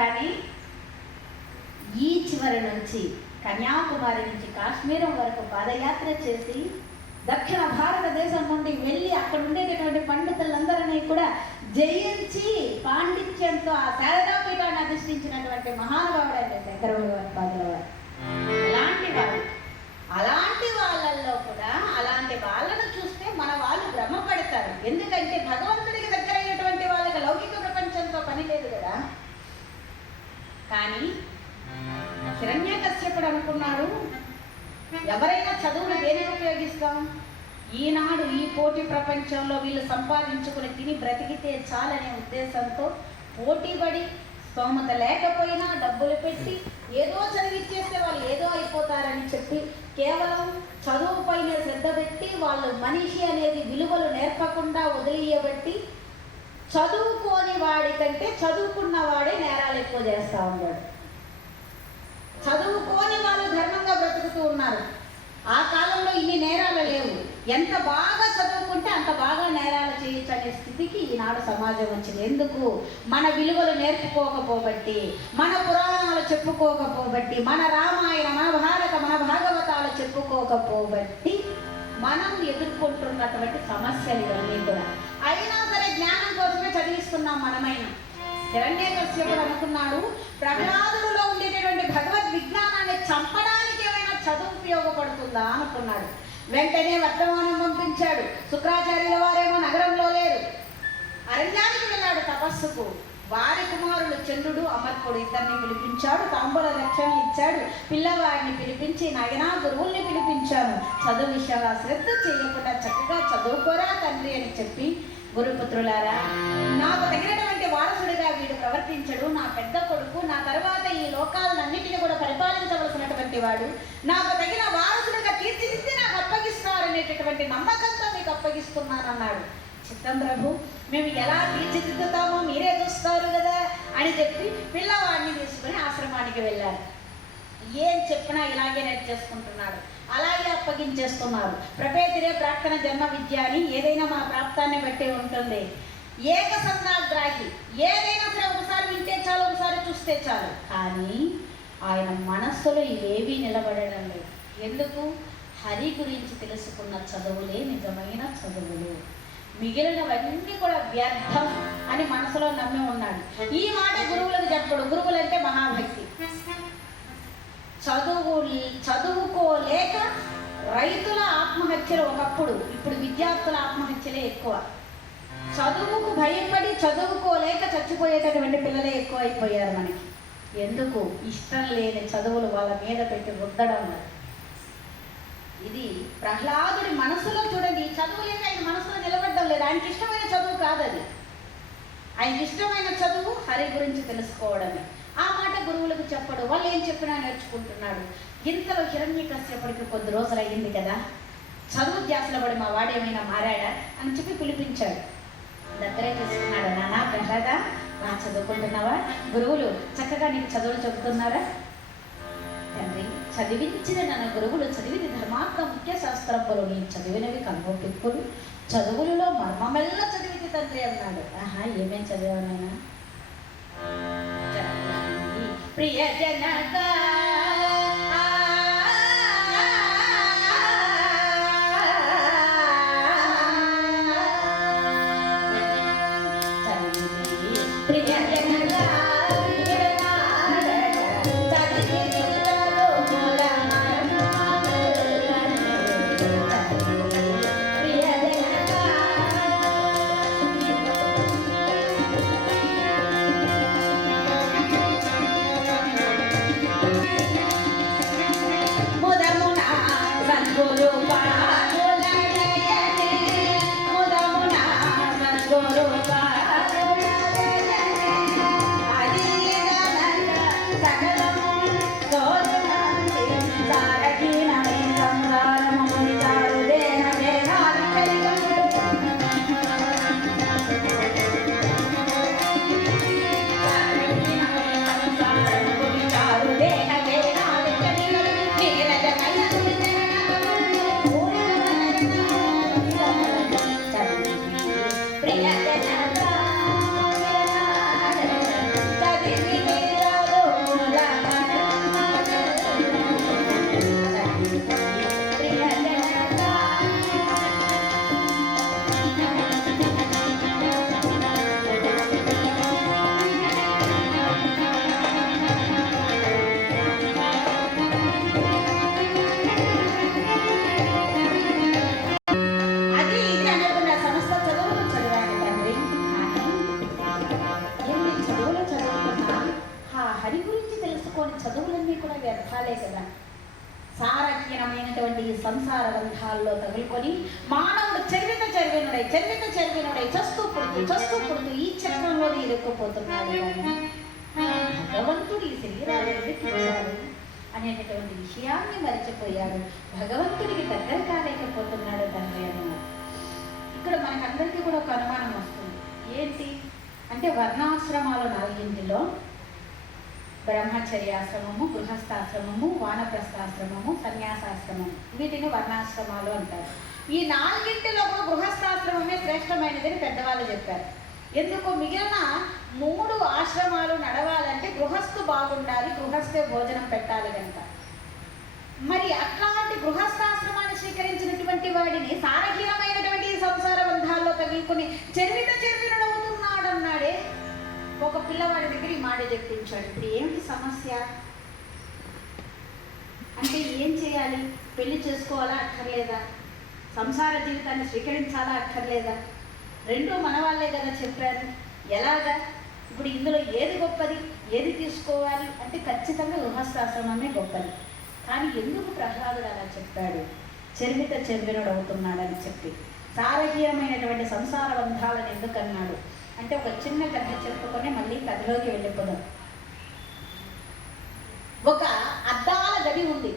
కానీ ఈ చివరి నుంచి కన్యాకుమారి నుంచి కాశ్మీరం వరకు పాదయాత్ర చేసి దక్షిణ భారతదేశం నుండి వెళ్ళి అక్కడ ఉండేటటువంటి పండితులందరినీ కూడా జయించి పాండిత్యంతో ఆ శారదాపీఠాన్ని అధిష్ఠించినటువంటి మహానుభావుడైన శంకర భగవత్పాదుల వారు. అలాంటి వాళ్ళల్లో కూడా అలాంటి వాళ్ళను చూస్తే మన వాళ్ళు భ్రమపడతారు. ఎందుకంటే భగవంతుడికి దగ్గరైనటువంటి వాళ్ళకి లౌకిక ప్రపంచంతో పని లేదు కదా. కానీ హిరణ్యకశ్యపుడు అనుకున్నాడు, ఎవరైనా చదువును దేనికి ఉపయోగిస్తాం? ఈనాడు ఈ పోటీ ప్రపంచంలో వీళ్ళు సంపాదించుకుని తిని బ్రతికితే చాలనే ఉద్దేశంతో పోటీపడి స్తోమత లేకపోయినా డబ్బులు పెట్టి ఏదో చదివిచ్చేస్తే వాళ్ళు ఏదో అయిపోతారని చెప్పి కేవలం చదువు పైన శ్రద్ధ పెట్టి వాళ్ళు మనిషి అనేది విలువలు నేర్పకుండా వదిలేయబట్టి చదువుకోని వాడి కంటే చదువుకున్న వాడే నేరాలు ఎక్కువ చేస్తూ ఉన్నాడు. చదువుకోని వాళ్ళు ధర్మంగా బ్రతుకుతూ ఉన్నారు. ఆ కాలంలో ఇన్ని నేరాలు లేవు. ఎంత బాగా చదువుకుంటే అంత బాగా నేరాలు చేయొచ్చు అనే స్థితికి ఈనాడు సమాజం వచ్చింది. ఎందుకు? మన విలువలు నేర్పుకోకపోబట్టి, మన పురాణాలు చెప్పుకోకపోబట్టి, మన రామాయణ, మన భారత, మన భాగవతాలు చెప్పుకోకపోబట్టి మనం ఎదుర్కొంటున్నటువంటి సమస్యలు ఇవన్నీ కూడా. అయినా సరే జ్ఞానం కోసమే చదివిస్తున్నాం మనమైన. హిరణ్యకశ్యపుడు అనుకున్నాడు, ప్రహ్లాదుడిలో ఉండేటటువంటి భగవద్ విజ్ఞానాన్ని చంపడానికి ఏమైనా చదువు ఉపయోగపడుతుందా అనుకున్నాడు. వెంటనే వర్తమానం పంపించాడు. శుక్రాచార్యుల వారేమో నగరంలో లేరు, అరణ్యానికి వెళ్ళాడు తపస్సుకు. వారి కుమారులు చంద్రుడు, అమర్కుడు ఇద్దరిని పిలిపించాడు. తాంబూల దక్షిణ ఇచ్చాడు. పిల్లవాడిని పిలిపించి, నాయనా గురువుల్ని పిలిపించాను, చదువు విషయంలో శ్రద్ధ చేయకుండా చక్కగా చదువుకోరా తండ్రి అని చెప్పి, గురుపుత్రులారా, నాకు తగినటువంటి వారసుడిగా వీడు ప్రవర్తించడు. నా పెద్ద కొడుకు, నా తర్వాత ఈ లోకాలన్నింటినీ కూడా పరిపాలించవలసినటువంటి వాడు. నాకు తగిన వారసుడిగా తీర్చిదిద్ది నాకు అప్పగిస్తారనేటటువంటి నమ్మకంతో మీకు అప్పగిస్తున్నానన్నాడు. చిత్తం ప్రభు, మేము ఎలా తీర్చిదిద్దుతామో మీరే చూస్తారు కదా అని చెప్పి పిల్లవాడిని తీసుకుని ఆశ్రమానికి వెళ్ళారు. ఏం చెప్పినా ఇలాగే నేర్చేసుకుంటున్నాడు, అలాగే అప్పగించేస్తున్నారు. ప్రపేతిరే ప్రార్థన జన్మ విద్య అని ఏదైనా మన ప్రాప్తాన్ని బట్టి ఉంటుంది. ఏకసంధాగ్రాహి, ఏదైనా సరే ఒకసారి వింటే చాలు, ఒకసారి చూస్తే చాలు. కానీ ఆయన మనస్సులో ఇవేవీ నిలబడడం లేదు. ఎందుకు? హరి గురించి తెలుసుకున్న చదువులే నిజమైన చదువులు, మిగిలినవన్నీ కూడా వ్యర్థం అని మనసులో నమ్మి ఉన్నాడు. ఈ మాట గురువులకు చెప్పడు. గురువులంటే మహాభక్తి. చదువుకోలేక రైతుల ఆత్మహత్యలు ఒకప్పుడు, ఇప్పుడు విద్యార్థుల ఆత్మహత్యలే ఎక్కువ. చదువుకు భయపడి చదువుకోలేక చచ్చిపోయేటటువంటి పిల్లలే ఎక్కువ అయిపోయారు మనకి. ఎందుకు? ఇష్టం లేని చదువులు వాళ్ళ మీద పెట్టి రుద్దడం. ఇది ప్రహ్లాదుడి మనసులో చూడండి, చదువు లేక ఆయన మనసులో నిలబడడం లేదు. ఆయనకి ఇష్టమైన చదువు కాదు అది. ఆయనకి ఇష్టమైన చదువు హరి గురించి తెలుసుకోవడమే. ఆ మాట గురువులకు చెప్పడు. వాళ్ళు ఏం చెప్పినా నేర్చుకుంటున్నాడు. ఇంతలో హిరణ్యకశ్యపుడికి కొద్ది రోజులు అయ్యింది కదా, చదువు ధ్యాసలో పడి మా వాడేమైనా మారాడా అని చెప్పి పిలిపించాడు. దగ్గరే తీసుకున్నాడు. నానా ప్రహ్లాద, నా చదువుకుంటున్నావా? గురువులు చక్కగా నీకు చదువులు చెబుతున్నారా? తండ్రి, చదివించిన నన్ను గురువులు చదివింది ధర్మార్థ ముఖ్య శాస్త్రంలో, నీ చదివినవి కన్నుపిప్పులు, చదువులలో మర్మమెల్ల చదివింది తండ్రి అన్నాడు. ఆహా, ఏమేం చదివానైనా? ప్రియ జనక మానవుడి చదువులన్నీ కూడా వ్యర్థాలే కదా. సారహీనమైనటువంటి ఈ సంసార బంధాల్లో తగులుకొని మానవుడు చర్వినుడై చస్తూ పుడుతూ ఈ చక్రంలోనే ఇరుక్కుపోతున్నాడు. భగవంతుడు ఈ శరీరాన్ని ఇచ్చాడు అనేటటువంటి విషయాన్ని మరిచిపోయాడు. భగవంతుడికి దగ్గర కాలేకపోతున్నాడు తండ్రి అన్న. ఇక్కడ మనకందరికీ కూడా ఒక అనుమానం వస్తుంది. ఏంటి అంటే వర్ణాశ్రమాలు 4 బ్రహ్మచర్యాశ్రమము, గృహస్థాశ్రమము, వానప్రస్థాశ్రమము, సన్యాసాశ్రమము, వీటిని వర్ణాశ్రమాలు అంటారు. ఈ 4 కూడా గృహస్థాశ్రమమే శ్రేష్టమైనదని పెద్దవాళ్ళు చెప్పారు. ఎందుకు మిగిలిన 3 ఆశ్రమాలు నడవాలంటే గృహస్థు బాగుండాలి, గృహస్థే భోజనం పెట్టాలి కనుక. మరి అట్లాంటి గృహస్థాశ్రమాన్ని స్వీకరించినటువంటి వాడిని సారహీనమైనటువంటి సంసార బంధాల్లో తగిలికొని చర్వినుడవుతున్నాడన్నాడే. ఒక పిల్లవాడి దగ్గర ఈ మాట చెప్పించాడు. ఇప్పుడు ఏమిటి సమస్య అంటే ఏం చేయాలి? పెళ్లి చేసుకోవాలా అక్కర్లేదా? సంసార జీవితాన్ని స్వీకరించాలా అక్కర్లేదా? 2 మన వాళ్ళే కదా చెప్పారు. ఎలాగా? ఇప్పుడు ఇందులో ఏది గొప్పది, ఏది తీసుకోవాలి అంటే ఖచ్చితంగా గృహస్థాశ్రమమే గొప్పది. కానీ ఎందుకు ప్రహ్లాదుడు అలా చెప్పాడు? చర్వినుడు అవుతున్నాడని చెప్పి సారహీయమైనటువంటి సంసార బంధాలను ఎందుకన్నాడు అంటే ఒక చిన్న కథ చెప్పుకొని మళ్ళీ కథలోకి వెళ్ళిపోదాం. ఒక అద్దాల గది ఉంది,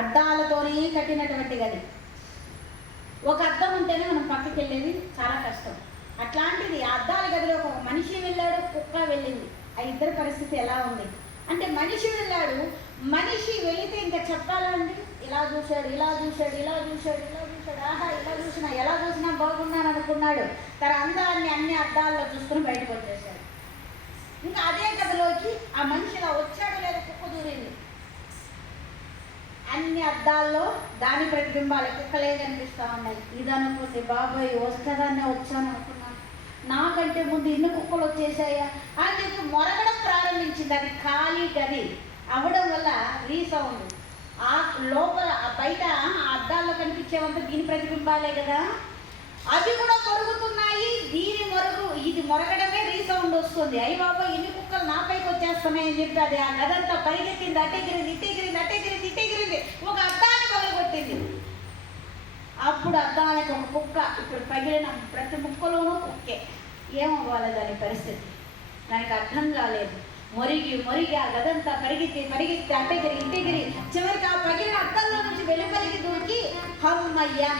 అద్దాలతోనే కట్టినటువంటి గది. ఒక అద్దం ఉంటేనే మనం పక్కకి వెళ్ళేది చాలా కష్టం. అట్లాంటిది ఆ అద్దాల గదిలో ఒక మనిషి వెళ్ళాడు, కుక్క వెళ్ళింది. ఆ ఇద్దరి పరిస్థితి ఎలా ఉంది అంటే మనిషి వెళ్ళాడు, మనిషి వెళితే ఇంకా చెప్పాలండి, ఇలా చూశాడు, ఆహా ఇలా చూసినా ఎలా చూసినా బాగున్నాను అనుకున్నాడు. తన అందాన్ని అన్ని అద్దాల్లో చూసుకుని బయటకు వచ్చేసాడు. ఇంకా అదే గదిలోకి ఆ మనిషి ఇలా వచ్చాడు లేదా కుక్క దూరింది. అన్ని అద్దాల్లో దాని ప్రతిబింబాలు కుక్కలే కనిపిస్తా ఉన్నాయి. ఇది అనుకుంది, బాబాయ్ వస్తుందాన్నే వచ్చాను అనుకున్నాను, నాకంటే ముందు ఇన్ని కుక్కలు వచ్చేసాయా అని చెప్పి మొరగడం ప్రారంభించింది. అది ఖాళీ గది అవడం వల్ల రీసౌండ్ ఆ లోపల బయట అద్దాల్లో కనిపించేవంతా దీని ప్రతిబింబాలే కదా, అవి కూడా మొరుగుతున్నాయి. ఇది మొరగడమే రీసౌండ్ వస్తుంది. అయ్యి బాబా ఇన్ని కుక్కలు నా పైకి వచ్చేస్తున్నాయని చెప్పి అది ఆ గదంతా పరిగెత్తింది, అట్టెగిరింది, ఒక అద్దాన్ని పగలగొట్టింది. అప్పుడు అద్దానికి ఒక కుక్క, ఇప్పుడు పగిలిన ప్రతి ముక్కలోనూ కుక్కే. ఏమవ్వాలి దాని పరిస్థితి? దానికి అర్థం కాలేదు. మొరిగి ఆ గదంతా పరిగెత్తి అట్టెగిరి చివరికి ఆ పగిలిన అద్దంలో నుంచి వెలుపలికి దూకి హమ్మయ్యా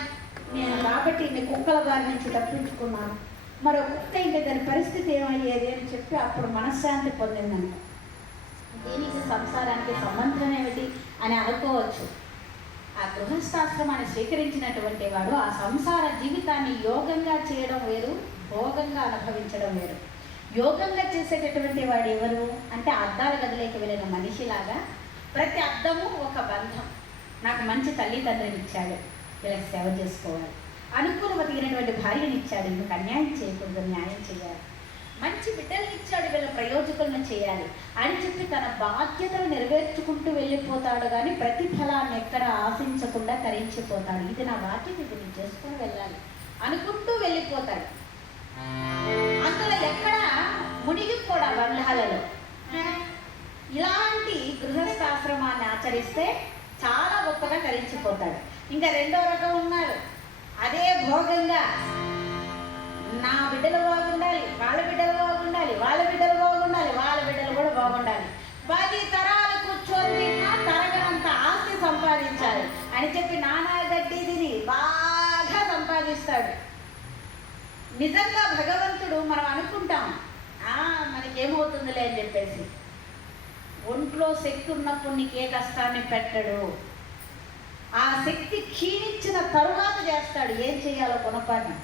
నేను కాబట్టి ఇన్ని కుక్కల బారి నుంచి తప్పించుకున్నాను, మరో కుక్క ఇంటే దాని పరిస్థితి ఏమయ్యేది అని చెప్పి అప్పుడు మనశ్శాంతి పొందిందంట. దీనికి సంసారానికి సంబంధం ఏమిటి అని అనుకోవచ్చు. ఆ గృహస్థాశ్రమాన్ని స్వీకరించినటువంటి వాడు ఆ సంసార జీవితాన్ని యోగంగా చేయడం వేరు, భోగంగా అనుభవించడం వేరు. యోగంగా చేసేటటువంటి వాడు ఎవరు అంటే అద్దాల గదిలోకి వెళ్ళిన మనిషిలాగా ప్రతి అద్దము ఒక బంధం. నాకు మంచి తల్లిదండ్రులు ఇచ్చాడు, వీళ్ళకి సేవ చేసుకోవాలి, అనుకూలమైనటువంటి భార్యను ఇచ్చాడు, ఇందుకు అన్యాయం చేయకూడదు, న్యాయం చేయాలి, మంచి బిడ్డలను ఇచ్చాడు, వీళ్ళ ప్రయోజకులను చేయాలి అని చెప్పి తన బాధ్యతలు నెరవేర్చుకుంటూ వెళ్ళిపోతాడు. కానీ ప్రతిఫలాన్ని ఎక్కడ ఆశించకుండా తరించిపోతాడు. ఇది నా బాధ్యత, ఇది నేను చేసుకుని వెళ్ళాలి అనుకుంటూ వెళ్ళిపోతాడు. అందులో ఎక్కడ మునిగిపోడా బంధాలలో. ఇలాంటి గృహస్థాశ్రమాన్ని ఆచరిస్తే చాలా గొప్పగా తరించిపోతాడు. ఇంకా 2వ రకం ఉన్నారు, అదే భోగంగా నా బిడ్డలు బాగుండాలి, వాళ్ళ బిడ్డలు బాగుండాలి, వాళ్ళ బిడ్డలు కూడా బాగుండాలి, 10 తరాలు కూర్చొని తరగనంత ఆస్తి సంపాదించాలి అని చెప్పి నానా గడ్డి తిని బాగా సంపాదిస్తాడు. నిజంగా భగవంతుడు మనం అనుకుంటాం మనకేమవుతుందిలే అని చెప్పేసి, ఒంట్లో శక్తి ఉన్నప్పుడు నీకు ఏ కష్టాన్ని పెట్టడు. ఆ శక్తి క్షీణించిన తరువాత చేస్తాడు ఏం చేయాలో కొనపాన్ని.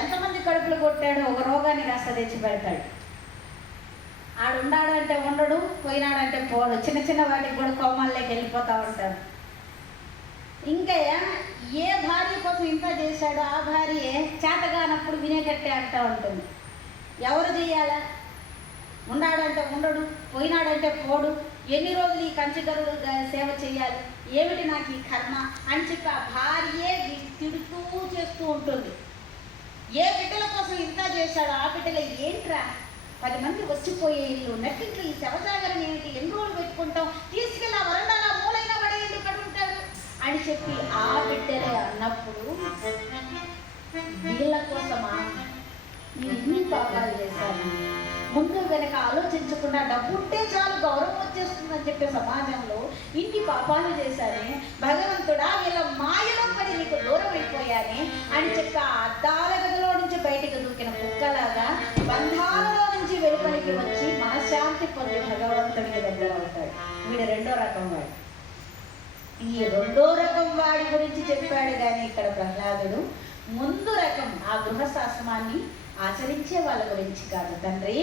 ఎంతమంది కడుపులు కొట్టాడో ఒక రోగాన్ని కాస్త తెచ్చి పెడతాడు. ఆడున్నాడంటే ఉండడు, పోయినాడంటే పోడు. చిన్న వాటికి కూడా కోమాల్లోకి వెళ్ళిపోతూ ఉంటాడు. ఇంకా ఏ భార్య కోసం ఇంత చేశాడో ఆ భార్య చేతగానప్పుడు వినేటట్టే అంటూ ఉంటుంది. ఎవరు చేయాలా? ఉన్నాడంటే ఉండడు, పోయినాడంటే పోడు. ఎన్ని రోజులు ఈ కంచిగరుడు సేవ చేయాలి, ఏమిటి నాకు ఈ కర్మ అని చెప్పి ఆ భార్యే తిడుతూ చేస్తూ ఉంటుంది. ఏ బిడ్డల కోసం ఇంత చేశాడో ఆ బిడ్డలు ఏంట్రా 10 మంది వచ్చిపోయే ఇల్లు, నట్టింట్లో ఈ శవజాగరణ ఏమిటి, ఎన్ని రోజులు పెట్టుకుంటాం, తీసుకెళ్ళి ఆ వరండాలో మూలైనా పడేయండి కడుగుంటాడు అని చెప్పి ఆ బిడ్డలే అన్నప్పుడు వీళ్ళ కోసమా నేను ఎన్ని పాపాలు చేశాను, ముందు వెనక ఆలోచించకుండా డబ్బు ఉంటే చాలు గౌరవం వచ్చేస్తుందని చెప్పే సమాజంలో ఇన్ని పాపాలు చేశానే భగవంతుడా, వీళ్ళ మాయలో పడి నీకు దూరం అయిపోయానే అని చెప్పి ఆ అద్దాల గదిలో నుంచి బయటకు దూకిన కుక్కలాగా బంధాలలో నుంచి వెలుపలికి వచ్చి మనశ్శాంతి పొంది భగవంతుడికి దగ్గర అవుతాడు. వీడు రెండో రకం వాడు. ఈ రెండో రకం వాడి గురించి చెప్పాడు కానీ ఇక్కడ ప్రహ్లాదుడు ముందు రకం ఆ గృహస్థాశ్రమాన్ని ఆచరించే వాళ్ళ గురించి కాదు. తండ్రి